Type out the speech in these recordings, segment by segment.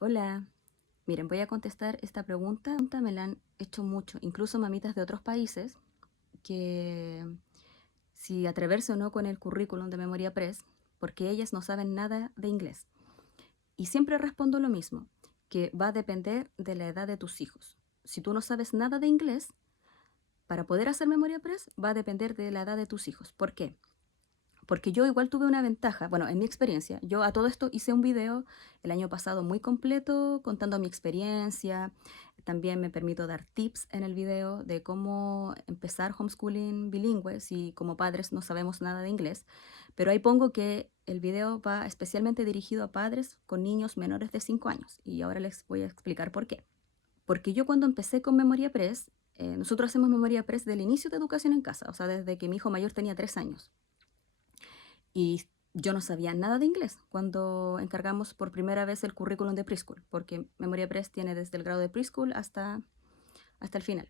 Hola, miren, voy a contestar esta pregunta. Me la han hecho mucho, incluso mamitas de otros países, que si atreverse o no con el currículum de Memoria Press, porque ellas no saben nada de inglés. Y siempre respondo lo mismo, que va a depender de la edad de tus hijos. Si tú no sabes nada de inglés, para poder hacer Memoria Press va a depender de la edad de tus hijos. ¿Por qué? Porque yo igual tuve una ventaja, bueno, en mi experiencia, yo a todo esto hice un video el año pasado muy completo contando mi experiencia, también me permito dar tips en el video de cómo empezar homeschooling bilingüe si como padres no sabemos nada de inglés, pero ahí pongo que el video va especialmente dirigido a padres con niños menores de 5 años y ahora les voy a explicar por qué. Porque yo cuando empecé con Memoria Press, nosotros hacemos Memoria Press del inicio de educación en casa, o sea, desde que mi hijo mayor tenía 3 años. Y yo no sabía nada de inglés cuando encargamos por primera vez el currículum de preschool, porque Memoria Press tiene desde el grado de preschool hasta el final.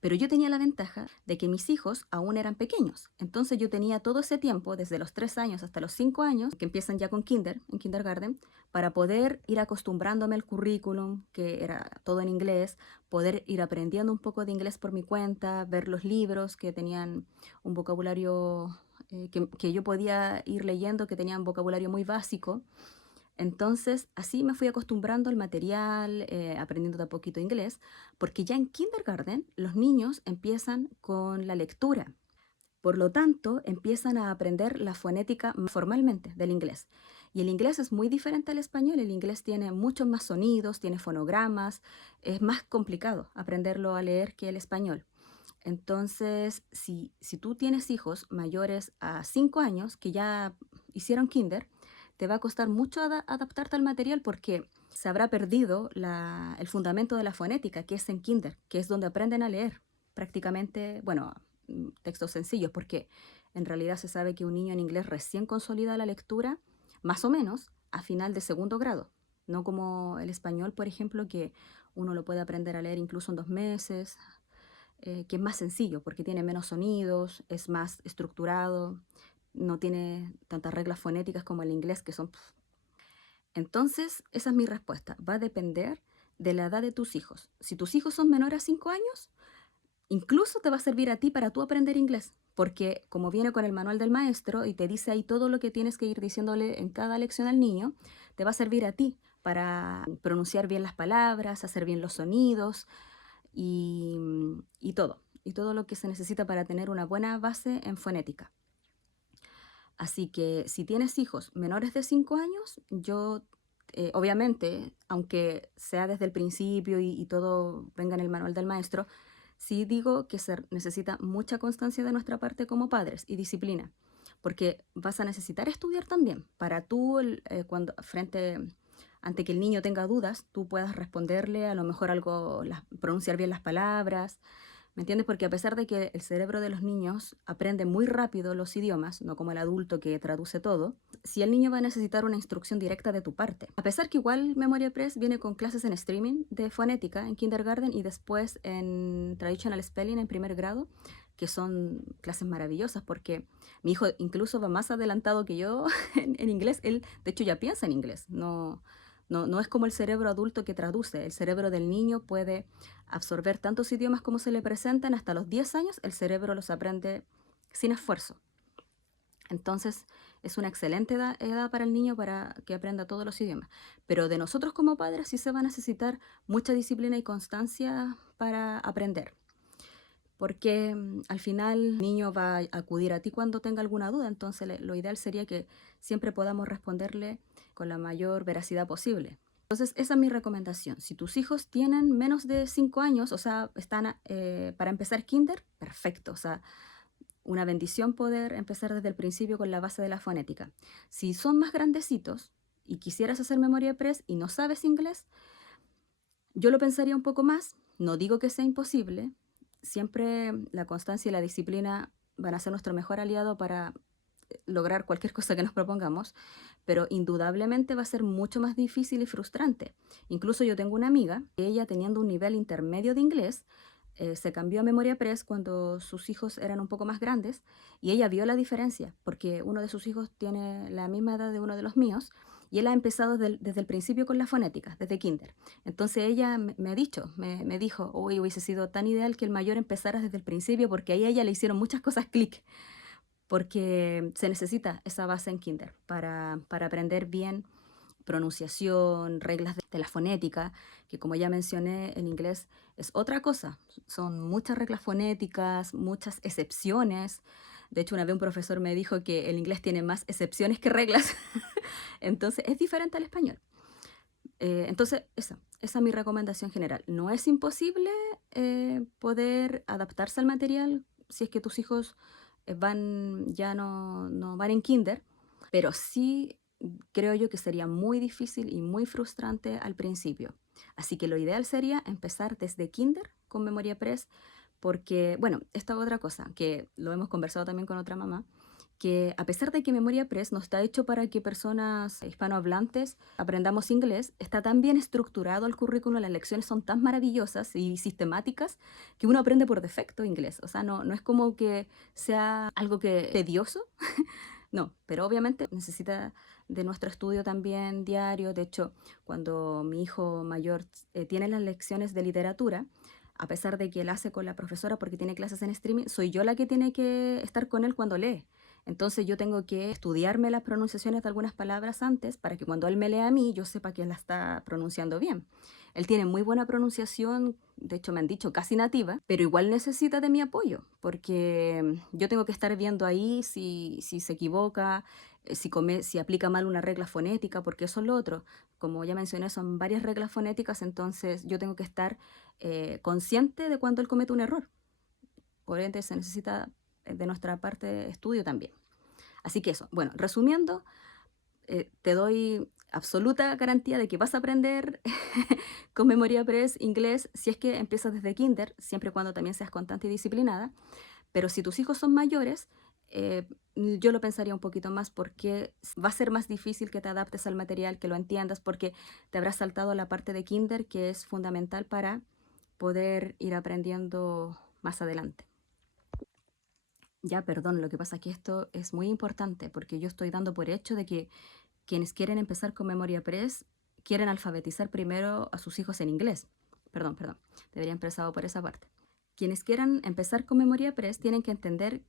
Pero yo tenía la ventaja de que mis hijos aún eran pequeños. Entonces yo tenía todo ese tiempo, desde los 3 años hasta los 5 años, que empiezan ya con en kindergarten, para poder ir acostumbrándome al currículum, que era todo en inglés, poder ir aprendiendo un poco de inglés por mi cuenta, ver los libros que tenían un vocabulario que yo podía ir leyendo, que tenían vocabulario muy básico. Entonces, así me fui acostumbrando al material, aprendiendo de a poquito inglés, porque ya en kindergarten los niños empiezan con la lectura. Por lo tanto, empiezan a aprender la fonética formalmente del inglés. Y el inglés es muy diferente al español. El inglés tiene muchos más sonidos, tiene fonogramas. Es más complicado aprenderlo a leer que el español. Entonces, si tú tienes hijos mayores a 5 años que ya hicieron kinder, te va a costar mucho adaptarte al material porque se habrá perdido el fundamento de la fonética, que es en kinder, que es donde aprenden a leer prácticamente, bueno, textos sencillos, porque en realidad se sabe que un niño en inglés recién consolida la lectura, más o menos, a final de segundo grado, no como el español, por ejemplo, que uno lo puede aprender a leer incluso en 2 meses, que es más sencillo porque tiene menos sonidos, es más estructurado, no tiene tantas reglas fonéticas como el inglés que son... Entonces, esa es mi respuesta. Va a depender de la edad de tus hijos. Si tus hijos son menores a 5 años, incluso te va a servir a ti para tú aprender inglés, porque como viene con el manual del maestro y te dice ahí todo lo que tienes que ir diciéndole en cada lección al niño, te va a servir a ti para pronunciar bien las palabras, hacer bien los sonidos, y todo lo que se necesita para tener una buena base en fonética. Así que si tienes hijos menores de 5 años, yo obviamente, aunque sea desde el principio y todo venga en el manual del maestro, sí digo que se necesita mucha constancia de nuestra parte como padres y disciplina, porque vas a necesitar estudiar también para tú, cuando ante que el niño tenga dudas, tú puedas responderle a lo mejor algo, pronunciar bien las palabras. ¿Me entiendes? Porque a pesar de que el cerebro de los niños aprende muy rápido los idiomas, no como el adulto que traduce todo, si el niño va a necesitar una instrucción directa de tu parte. A pesar que igual Memoria Press viene con clases en streaming de fonética en kindergarten y después en Traditional Spelling en primer grado, que son clases maravillosas porque mi hijo incluso va más adelantado que yo en inglés. Él, de hecho, ya piensa en inglés. No es como el cerebro adulto que traduce. El cerebro del niño puede absorber tantos idiomas como se le presentan. Hasta los 10 años el cerebro los aprende sin esfuerzo. Entonces es una excelente edad para el niño para que aprenda todos los idiomas. Pero de nosotros como padres sí se va a necesitar mucha disciplina y constancia para aprender. Porque al final el niño va a acudir a ti cuando tenga alguna duda, entonces lo ideal sería que siempre podamos responderle con la mayor veracidad posible. Entonces, esa es mi recomendación. Si tus hijos tienen menos de 5 años, o sea, están para empezar kinder, perfecto. O sea, una bendición poder empezar desde el principio con la base de la fonética. Si son más grandecitos y quisieras hacer Memoria Press y no sabes inglés, yo lo pensaría un poco más. No digo que sea imposible. Siempre la constancia y la disciplina van a ser nuestro mejor aliado para lograr cualquier cosa que nos propongamos, pero indudablemente va a ser mucho más difícil y frustrante. Incluso yo tengo una amiga, ella teniendo un nivel intermedio de inglés, se cambió a Memoria Press cuando sus hijos eran un poco más grandes y ella vio la diferencia, porque uno de sus hijos tiene la misma edad de uno de los míos y él ha empezado desde el principio con la fonética, desde kinder. Entonces ella me ha dicho, me dijo, uy, hubiese sido tan ideal que el mayor empezara desde el principio porque ahí a ella le hicieron muchas cosas clic, porque se necesita esa base en kinder para aprender bien pronunciación, reglas de la fonética, que como ya mencioné, en inglés es otra cosa. Son muchas reglas fonéticas, muchas excepciones. De hecho, una vez un profesor me dijo que el inglés tiene más excepciones que reglas, entonces es diferente al español. Entonces, esa es mi recomendación general. No es imposible poder adaptarse al material si es que tus hijos ya no van en kinder, pero sí creo yo que sería muy difícil y muy frustrante al principio. Así que lo ideal sería empezar desde kinder con Memoria Press, porque, bueno, esta otra cosa, que lo hemos conversado también con otra mamá, que a pesar de que Memoria Press no está hecho para que personas hispanohablantes aprendamos inglés, está tan bien estructurado el currículo, las lecciones son tan maravillosas y sistemáticas que uno aprende por defecto inglés. O sea, no es como que sea algo que tedioso, no, pero obviamente necesita de nuestro estudio también diario. De hecho, cuando mi hijo mayor tiene las lecciones de literatura, a pesar de que él hace con la profesora porque tiene clases en streaming, soy yo la que tiene que estar con él cuando lee. Entonces yo tengo que estudiarme las pronunciaciones de algunas palabras antes para que cuando él me lea a mí yo sepa que él la está pronunciando bien. Él tiene muy buena pronunciación, de hecho me han dicho casi nativa, pero igual necesita de mi apoyo, porque yo tengo que estar viendo ahí si se equivoca, si aplica mal una regla fonética, porque eso es lo otro. Como ya mencioné, son varias reglas fonéticas, entonces yo tengo que estar consciente de cuando él comete un error. Por ende, se necesita de nuestra parte de estudio también. Así que eso, bueno, resumiendo, te doy absoluta garantía de que vas a aprender con Memoria Press inglés si es que empiezas desde kinder, siempre y cuando también seas constante y disciplinada. Pero si tus hijos son mayores, yo lo pensaría un poquito más porque va a ser más difícil que te adaptes al material, que lo entiendas, porque te habrás saltado la parte de kinder que es fundamental para poder ir aprendiendo más adelante. Ya, perdón, lo que pasa es que esto es muy importante porque yo estoy dando por hecho de que quienes quieren empezar con Memoria Press quieren alfabetizar primero a sus hijos en inglés. Perdón, debería empezado por esa parte. Quienes quieran empezar con Memoria Press tienen que entender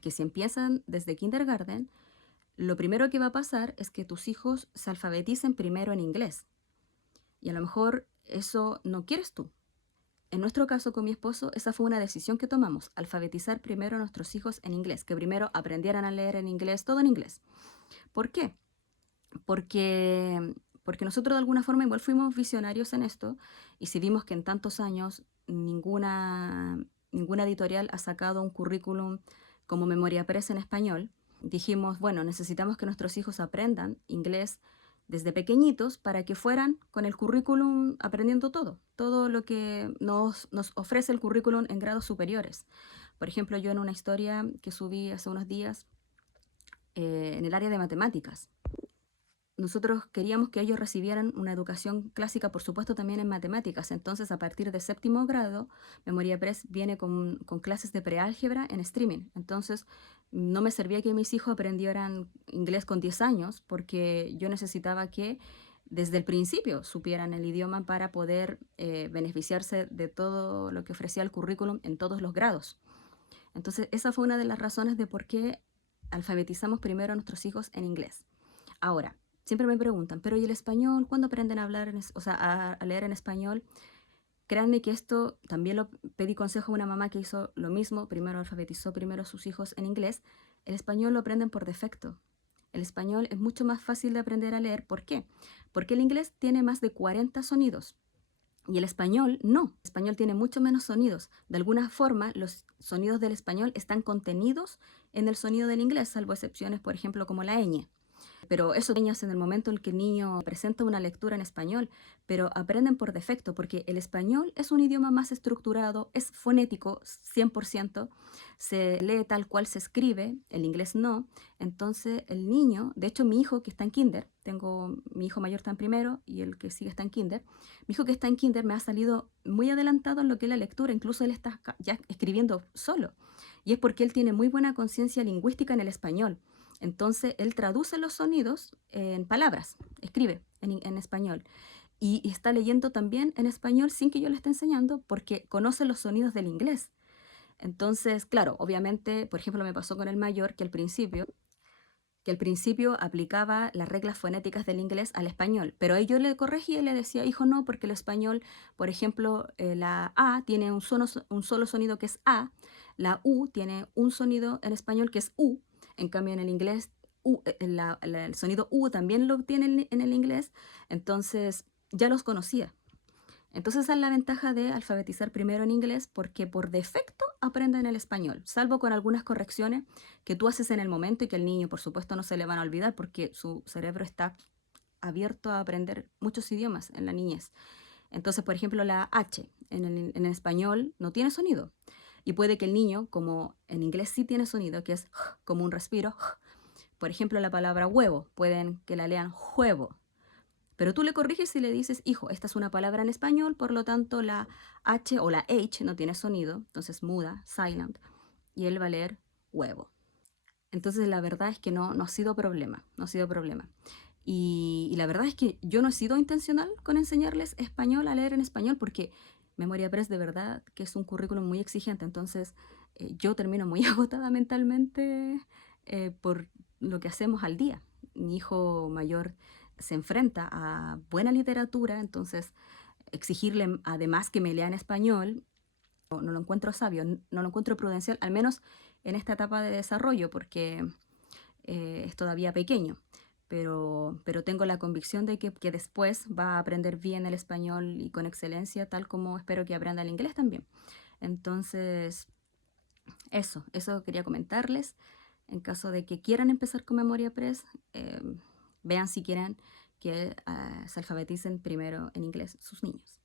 que si empiezan desde kindergarten, lo primero que va a pasar es que tus hijos se alfabeticen primero en inglés. Y a lo mejor eso no quieres tú. En nuestro caso con mi esposo, esa fue una decisión que tomamos, alfabetizar primero a nuestros hijos en inglés, que primero aprendieran a leer en inglés, todo en inglés. ¿Por qué? Porque nosotros de alguna forma igual fuimos visionarios en esto y si vimos que en tantos años ninguna editorial ha sacado un currículum como Memoria Press en español, dijimos, bueno, necesitamos que nuestros hijos aprendan inglés desde pequeñitos para que fueran con el currículum aprendiendo todo lo que nos ofrece el currículum en grados superiores. Por ejemplo, yo en una historia que subí hace unos días en el área de matemáticas, nosotros queríamos que ellos recibieran una educación clásica, por supuesto, también en matemáticas. Entonces, a partir de séptimo grado, Memoria Press viene con clases de preálgebra en streaming. Entonces, no me servía que mis hijos aprendieran inglés con 10 años, porque yo necesitaba que desde el principio supieran el idioma para poder beneficiarse de todo lo que ofrecía el currículum en todos los grados. Entonces, esa fue una de las razones de por qué alfabetizamos primero a nuestros hijos en inglés. Ahora, siempre me preguntan, pero ¿y el español? ¿Cuándo aprenden a hablar, a leer en español? Créanme que esto también lo pedí consejo a una mamá que hizo lo mismo, primero alfabetizó primero a sus hijos en inglés. El español lo aprenden por defecto. El español es mucho más fácil de aprender a leer. ¿Por qué? Porque el inglés tiene más de 40 sonidos. Y el español no, el español tiene mucho menos sonidos. De alguna forma, los sonidos del español están contenidos en el sonido del inglés, salvo excepciones, por ejemplo, como la ñ. Pero eso niños en el momento en el que el niño presenta una lectura en español, pero aprenden por defecto, porque el español es un idioma más estructurado, es fonético 100%, se lee tal cual se escribe, el inglés no. Entonces el niño, de hecho mi hijo que está en kinder, tengo mi hijo mayor está en primero y el que sigue está en kinder, mi hijo que está en kinder me ha salido muy adelantado en lo que es la lectura, incluso él está ya escribiendo solo. Y es porque él tiene muy buena conciencia lingüística en el español. Entonces, él traduce los sonidos en palabras, escribe en español. Y está leyendo también en español sin que yo le esté enseñando porque conoce los sonidos del inglés. Entonces, claro, obviamente, por ejemplo, me pasó con el mayor que al principio aplicaba las reglas fonéticas del inglés al español, pero ahí yo le corregía y le decía, hijo, no, porque el español, por ejemplo, la A tiene un solo sonido que es A, la U tiene un sonido en español que es U, en cambio en el inglés el sonido U también lo tiene en el inglés, entonces ya los conocía. Entonces esa es la ventaja de alfabetizar primero en inglés porque por defecto aprenden el español, salvo con algunas correcciones que tú haces en el momento y que el niño por supuesto no se le van a olvidar porque su cerebro está abierto a aprender muchos idiomas en la niñez. Entonces, por ejemplo, la H en el español no tiene sonido y puede que el niño, como en inglés sí tiene sonido, que es como un respiro, por ejemplo, la palabra huevo, pueden que la lean huevo, pero tú le corriges y le dices, hijo, esta es una palabra en español, por lo tanto la H o la H no tiene sonido, entonces muda, silent, y él va a leer huevo. Entonces la verdad es que no ha sido problema, no ha sido problema. Y la verdad es que yo no he sido intencional con enseñarles español a leer en español porque Memoria Press de verdad que es un currículum muy exigente, entonces yo termino muy agotada mentalmente por lo que hacemos al día. Mi hijo mayor se enfrenta a buena literatura, entonces exigirle además que me lea en español no lo encuentro sabio, no lo encuentro prudencial, al menos en esta etapa de desarrollo, porque es todavía pequeño. Pero tengo la convicción de que después va a aprender bien el español y con excelencia, tal como espero que aprenda el inglés también. Entonces, eso quería comentarles. En caso de que quieran empezar con Memoria Press, vean si quieren que se alfabeticen primero en inglés sus niños.